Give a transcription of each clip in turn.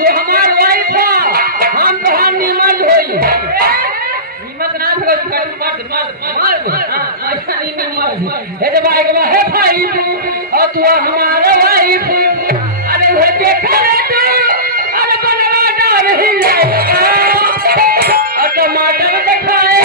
तू हमार वाइफ है हम तोहार निमन होई निमन ना भगत मत हां अच्छा निमन हे रे भाई हे भाई और तू हमार वाइफ अरे वो देखा रे तू अरे बनवा डाल हिलाएगा और टमाटर दिखाए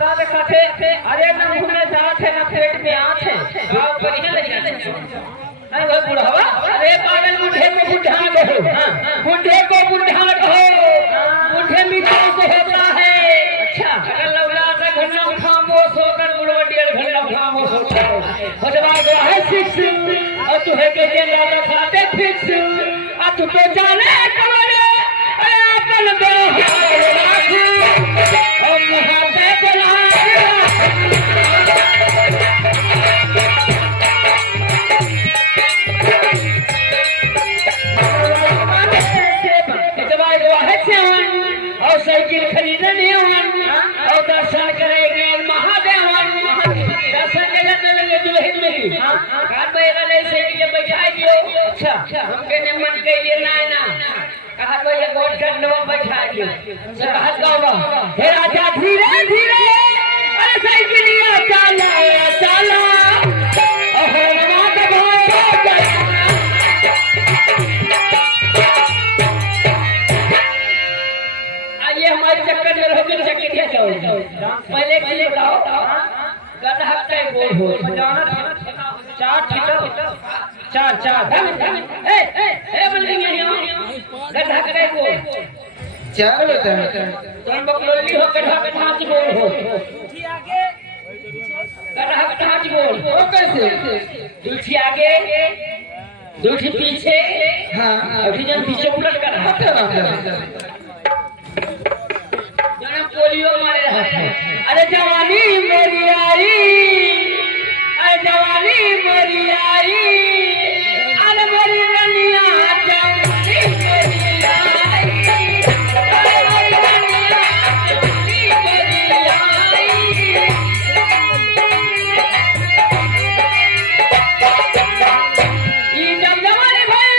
अरे ना घूमने जात है ना पेट में आँच है गाँव बढ़िया लगी अरे वो बुढ़ावा अरे पागल बुढ़े को बुढ़ा कहो बुढ़े को बुढ़ा कहो बुढ़े मित्रों से होता है अच्छा अगर लौला से घंटा खामोश होकर बुढ़वा 1.5 घंटा खामोश होता है हो जवाब है सिक्स और तू है के दिन रात खाते फिक्स और तू तो जाने कमरे अरे अपन बेहाल राखू और मुहां पे बुला और साइकिल खरीदने और दर्शन करेंगे महादेव दर्शन करेंगे दुल्हन में कार बैठा से बैठा दियो अच्छा हमके ने मन के लिए ना कहा तो ये गोट कर लो बैठा दियो कहा गावा हे राजा धीरे धीरे अरे साइकिलिया चला चला ओहो माता भाई हमारे चक्कर में रहो फिर चक्कर क्या जाओ पहले के लिए बताओ गधा का गोल हो चार ए बल्ली गधा का गोल चार बता तुम बकलोली हो गधा का 5 गोल हो गधा का 5 गोल वो कैसे दूठी आगे दूठी पीछे हां अभी जन पीछे उलट कर हट पोलियो मारे अरे जवानी मेरी आई अरे जवानी मेरी आई अरे मेरी रनिया जवानी मेरी आई अरे मेरी रनिया जवानी मेरी आई ई जब जवानी भाई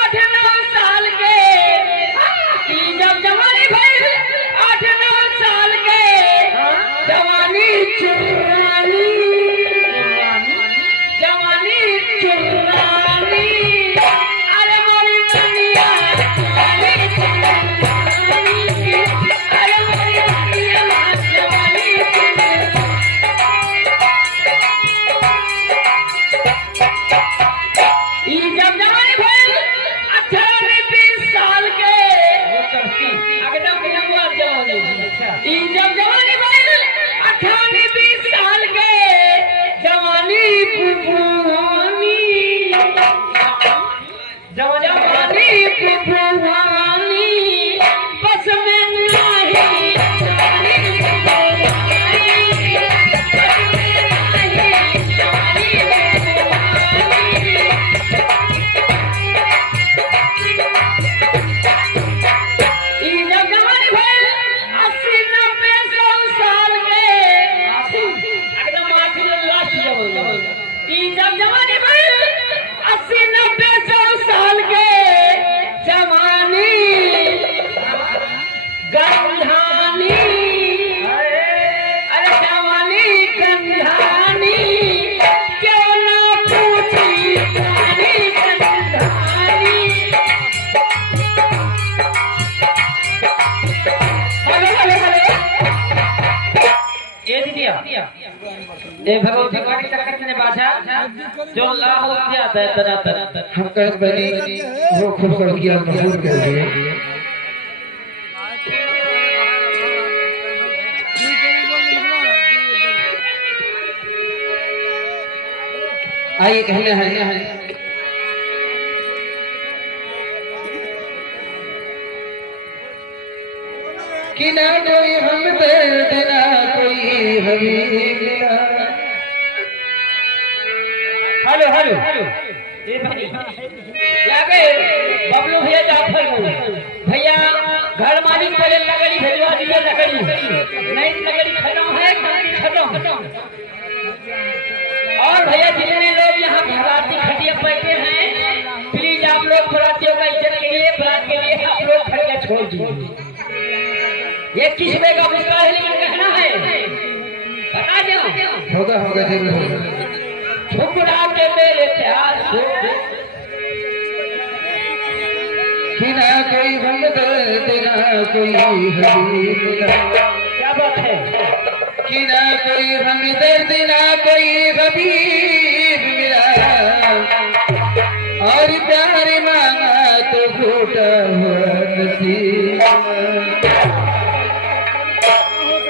8-9 साल के ई जब जवानी भाई जवानी चुरानी अरे मोरी दुनिया जवानी चुरानी अरे मोरी दुनिया जवानी ई जब जवानी भाई 18-20 साल के एकदम जवानी ई जब जवानी भाई 18-20 साल के जवानी पुपुहानी जवानी पुपुहानी बस में नहीं जवानी पुपुहानी जवानी ई जब जवानी भाई 80-90 साल के एकदम आखिर लास्ट जब जवानी भाई 80-90 साल के जवानी गंधानी अरे जवानी गंधानी क्यों ना पूछी जवानी गंधानी ये दिया ए भगवती की चक्कर में बाजा जो अल्लाह हो दिया दर हम कहत बनी वो खूब कर किया मशहूर कर दिए आइए कहने हैं कि ना कोई हम दर्द मिला। हेलो हेलो ये भाई क्या गए बबलू भैया जाफर भैया घर मालिक पहले लकड़ी भेजवा दीजिए लकड़ी नहीं लकड़ी खत्म है खत्म और भैया जितने लोग यहाँ बराती खटिया बैठे हैं प्लीज आप लोग बरातियों का इज्जत के लिए बरात के लिए आप लोग खटिया छोड़ दीजिए। ये किस वे का मुस्का है लेकिन कहना है बता दो होगा जरूर। ठुकरा के मेरे प्यार को कि ना कोई रंग दर्द ना कोई हबीब मिला। क्या बात है कि ना कोई रंग दर्द ना कोई हबीब मिला। और प्यार मांगा तो फूटा हुआ नसीब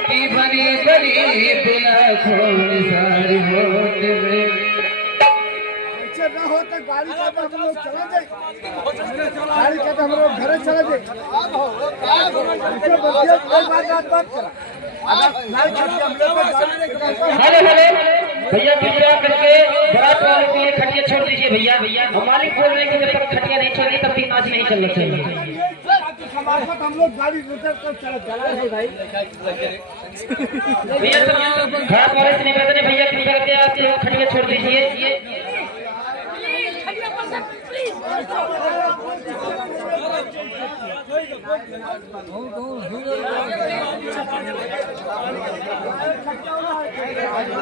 की बनी बड़ी बिना खोन सारी होत में। ना हो तो गाड़ी का हम लोग चला जाए गाड़ी का हम लोग घर चला जाए कोई बात करा हेलो भैया कृपया करके बारात वालों के लिए खटिया छोड़ दीजिए भैया हम मालिक बोल रहे हैं कि जब तक खटिया नहीं छोड़ी तब तक नाच नहीं चलना चाहिए। हम लोग गाड़ी चला है भाई भैया बारात वाले से निवेदन है भैया कृपया करके आप खटिया छोड़ दीजिए।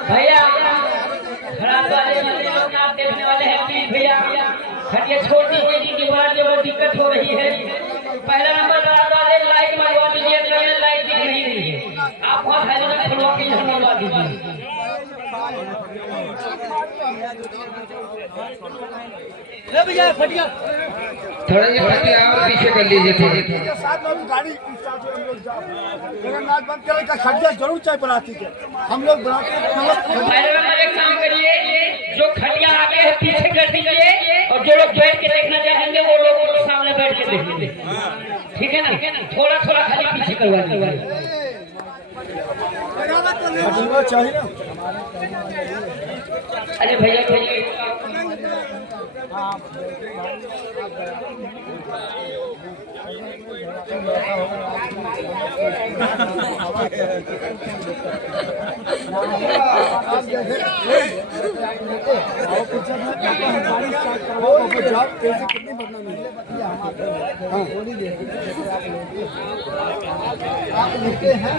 भैया बारात वाले लोग आप देखने वाले हैं प्लीज भैया खटिया छोड़ दीजिए जिनकी बारात में बहुत दिक्कत हो रही है। पहला नंबर बारात वाले लाइट मंगवा दीजिए लाइट दिख नहीं रही है आप वहाँ मंगवा दीजिए। थोड़ा ये खटिया और पीछे कर लीजिए थोड़ी। साथ में गाड़ी नाच बंद करे का खटिया जरूर चाहिए बराती के हम लोग पहले नंबर एक काम करिए जो खटिया आगे है पीछे कर दीजिए और जो लोग बैठ के देखना चाहेंगे वो लोग सामने बैठ के देख लीजिए ठीक है ना। थोड़ा थोड़ा खाली पीछे करवा दीजिए चाहिए ना। अरे भैया कितनी बदनामी आप लिखते हैं